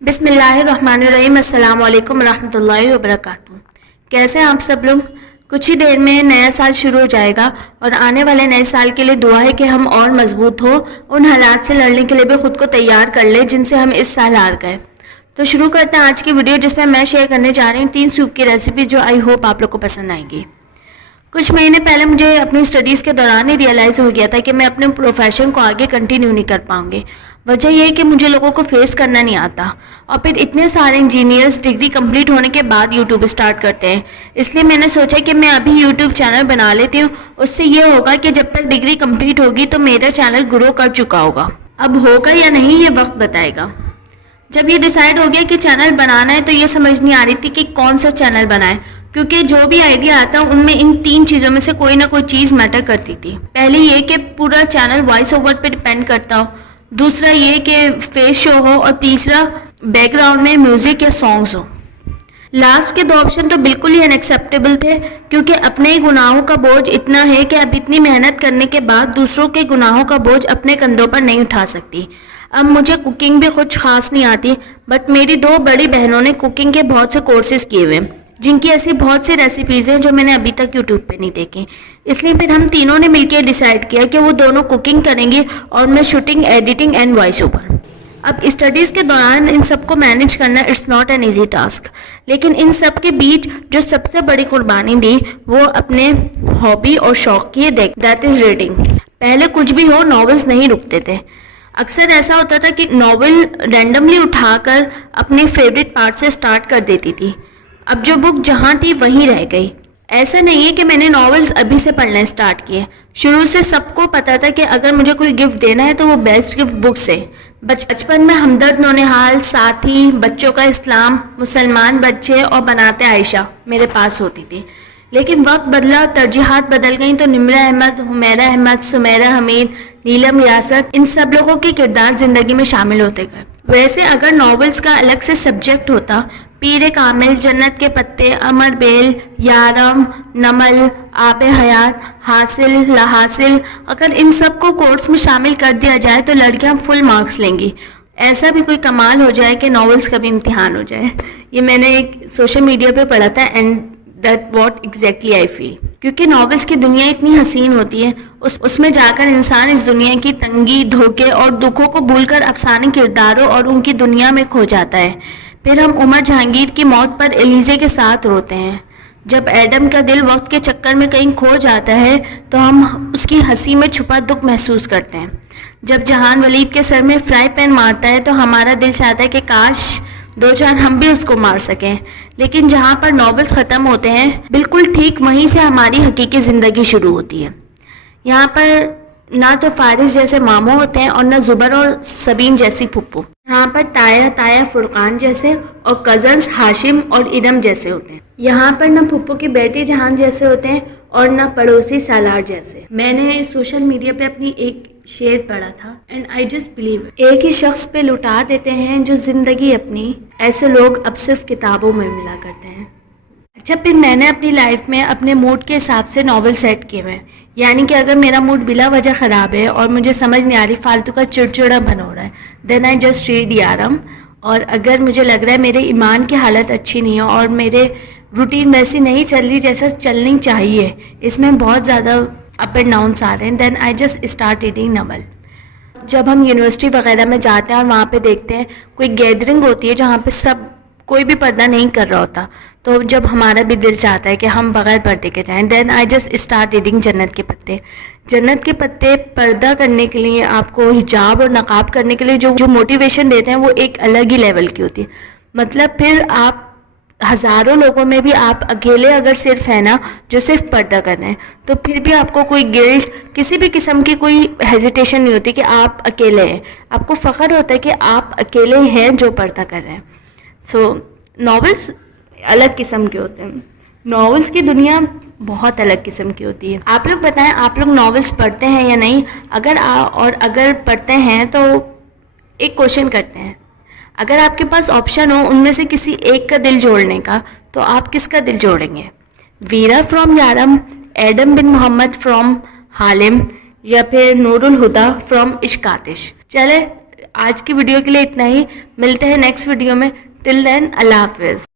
بسم اللہ الرحمن الرحیم۔ السلام علیکم ورحمۃ اللہ وبرکاتہ۔ کیسے ہیں آپ سب لوگ؟ کچھ ہی دیر میں نیا سال شروع ہو جائے گا اور آنے والے نئے سال کے لیے دعا ہے کہ ہم اور مضبوط ہو، ان حالات سے لڑنے کے لیے بھی خود کو تیار کر لیں جن سے ہم اس سال ہار گئے۔ تو شروع کرتے ہیں آج کی ویڈیو، جس میں شیئر کرنے جا رہی ہوں 3 سوپ کی ریسیپی جو آئی ہوپ آپ لوگ کو پسند آئے گی۔ کچھ مہینے پہلے مجھے اپنی اسٹڈیز کے دوران ہی ریئلائز ہو گیا تھا کہ میں اپنے پروفیشن کو آگے کنٹینیو نہیں کر پاؤں گی۔ وجہ یہ ہے کہ مجھے لوگوں کو فیس کرنا نہیں آتا، اور پھر اتنے سارے انجینئرز ڈگری کمپلیٹ ہونے کے بعد یوٹیوب اسٹارٹ کرتے ہیں۔ اس لیے میں نے سوچا کہ میں ابھی یوٹیوب چینل بنا لیتی ہوں، اس سے یہ ہوگا کہ جب تک ڈگری کمپلیٹ ہوگی تو میرا چینل گرو کر چکا ہوگا۔ اب ہوگا یا نہیں یہ وقت بتائے گا۔ جب یہ ڈیسائیڈ ہو گیا کہ چینل بنانا ہے تو یہ سمجھ نہیں آ رہی تھی کہ کون سا چینل بنائے، کیونکہ جو بھی آئیڈیا آتا ان میں ان 3 چیزوں میں سے کوئی نہ کوئی چیز میٹر کرتی تھی۔ پہلے یہ کہ پورا چینل وائس اوور پہ ڈپینڈ کرتا ہو، دوسرا یہ کہ فیس شو ہو، اور تیسرا بیک گراؤنڈ میں میوزک یا سانگز ہو۔ لاسٹ کے 2 آپشن تو بالکل ہی انیکسیپٹیبل تھے، کیونکہ اپنے ہی گناہوں کا بوجھ اتنا ہے کہ اب اتنی محنت کرنے کے بعد دوسروں کے گناہوں کا بوجھ اپنے کندھوں پر نہیں اٹھا سکتی۔ اب مجھے کوکنگ بھی کچھ خاص نہیں آتی، بٹ میری 2 بڑی بہنوں نے کوکنگ کے بہت سے کورسز کیے ہوئے، جن کی ایسی بہت سی ریسیپیز ہیں جو میں نے ابھی تک یوٹیوب پہ نہیں دیکھی۔ اس لیے پھر ہم تینوں نے مل کے ڈیسائیڈ کیا کہ وہ دونوں کوکنگ کریں گی اور میں shooting, editing and voice over. اب اسٹڈیز کے دوران ان سب کو مینیج کرنا it's not an easy task, لیکن ان سب کے بیچ جو سب سے بڑی قربانی دی وہ اپنے ہابی اور شوق کی ہے، دیٹ از ریڈنگ۔ پہلے کچھ بھی ہو ناولز نہیں رکتے تھے۔ اکثر ایسا ہوتا تھا کہ ناول رینڈملی اٹھا کر اپنے فیوریٹ پارٹ سے سٹارٹ کر دیتی تھی، اب جو بک جہاں تھی وہیں رہ گئی۔ ایسا نہیں ہے کہ میں نے ناولز ابھی سے پڑھنا سٹارٹ کیے، شروع سے سب کو پتا تھا کہ اگر مجھے کوئی گفٹ دینا ہے تو وہ بیسٹ گفٹ بک سے۔ بچپن میں ہمدرد نونہال، ساتھی، بچوں کا اسلام، مسلمان بچے اور بناتے عائشہ میرے پاس ہوتی تھی، لیکن وقت بدلا، ترجیحات بدل گئیں تو نمرہ احمد، حمیرہ احمد، سمیرہ حمید، نیلم ریاست، ان سب لوگوں کے کردار زندگی میں شامل ہوتے گئے۔ ویسے اگر ناولز کا الگ سے سبجیکٹ ہوتا، پیر کامل، جنت کے پتے، امر بیل، یارم، نمل، آب حیات، حاصل، لا حاصل، اگر ان سب کو کورس میں شامل کر دیا جائے تو لڑکیاں فل مارکس لیں گی۔ ایسا بھی کوئی کمال ہو جائے کہ ناولز کا بھی امتحان ہو جائے۔ یہ میں نے ایک سوشل میڈیا پہ پڑھا تھا، and that what exactly I feel, کیونکہ ناولز کی دنیا اتنی حسین ہوتی ہے، اس میں جا کر انسان اس دنیا کی تنگی، دھوکے اور دکھوں کو بھول کر افسانے کرداروں اور ان کی دنیا میں کھو جاتا ہے۔ پھر ہم عمر جہانگیر کی موت پر ایلیزے کے ساتھ روتے ہیں۔ جب ایڈم کا دل وقت کے چکر میں کہیں کھو جاتا ہے تو ہم اس کی ہنسی میں چھپا دکھ محسوس کرتے ہیں۔ جب جہان ولید کے سر میں فرائی پین مارتا ہے تو ہمارا دل چاہتا ہے کہ کاش 2-4 ہم بھی اس کو مار سکیں، لیکن جہاں پر ناولز ختم ہوتے ہیں بالکل ٹھیک وہیں سے ہماری حقیقی زندگی شروع ہوتی ہے۔ یہاں پر نہ تو فارس جیسے ماموں ہوتے ہیں اور نہ زبر اور سبین جیسی پھپھو، یہاں پر تایا فرقان جیسے اور کزنز ہاشم اور ارم جیسے ہوتے ہیں۔ یہاں پر نہ پھپھو کی بیٹی جہان جیسے ہوتے ہیں اور نہ پڑوسی سالار جیسے۔ میں نے سوشل میڈیا پہ اپنی ایک شعر پڑھا تھا، and I just believe it. ایک ہی شخص پہ لٹا دیتے ہیں جو زندگی اپنی، ایسے لوگ اب صرف کتابوں میں ملا کرتے ہیں۔ اچھا، پھر میں نے اپنی لائف میں اپنے موڈ کے حساب سے ناول سیٹ کیے ہوئے ہیں، یعنی کہ اگر میرا موڈ بلا وجہ خراب ہے اور مجھے سمجھ نہیں آ رہی، فالتو کا چڑچڑا بن ہو رہا ہے، دین آئی جسٹ ریڈ یارم۔ اور اگر مجھے لگ رہا ہے میرے ایمان کی حالت اچھی نہیں ہے اور میرے روٹین ویسی نہیں چل رہی جیسا چلنی چاہیے، اس میں بہت زیادہ اپ اینڈ ڈاؤنس آ رہے ہیں، then I just start reading novel. جب ہم یونیورسٹی وغیرہ میں جاتے ہیں اور وہاں پہ دیکھتے ہیں کوئی گیدرنگ ہوتی ہے جہاں پہ کوئی بھی پردہ نہیں کر رہا ہوتا، تو جب ہمارا بھی دل چاہتا ہے کہ ہم بغیر پردے کے جائیں، دین آئی جسٹ اسٹارٹ ریڈنگ جنت کے پتے۔ جنت کے پتے پردہ کرنے کے لیے، آپ کو حجاب اور نقاب کرنے کے لیے جو موٹیویشن دیتے ہیں وہ ایک الگ ہی لیول کی ہوتی ہے۔ مطلب پھر آپ ہزاروں لوگوں میں بھی آپ اکیلے اگر صرف ہیں نا جو صرف پردہ کر رہے ہیں، تو پھر بھی آپ کو کوئی گلٹ، کسی بھی قسم کی کوئی ہیزیٹیشن نہیں ہوتی کہ آپ اکیلے ہیں۔ آپ کو فخر ہوتا ہے کہ آپ اکیلے ہیں جو پردہ کر رہے ہیں۔ ناولز الگ قسم کے ہوتے ہیں، ناولز کی دنیا بہت الگ قسم کی ہوتی ہے۔ آپ لوگ بتائیں، آپ لوگ ناولز پڑھتے ہیں یا نہیں؟ اگر پڑھتے ہیں تو ایک کوشچن کرتے ہیں، اگر آپ کے پاس آپشن ہو ان میں سے کسی ایک کا دل جوڑنے کا، تو آپ کس کا دل جوڑیں گے؟ ویرا فرام یارم، ایڈم بن محمد فرام حالم، یا پھر نور الہدا فرام عشق آتش؟ چلے آج کی ویڈیو کے لیے اتنا ہی، ملتے ہیں نیکسٹ ویڈیو میں. ٹل دین اللہ حافظ.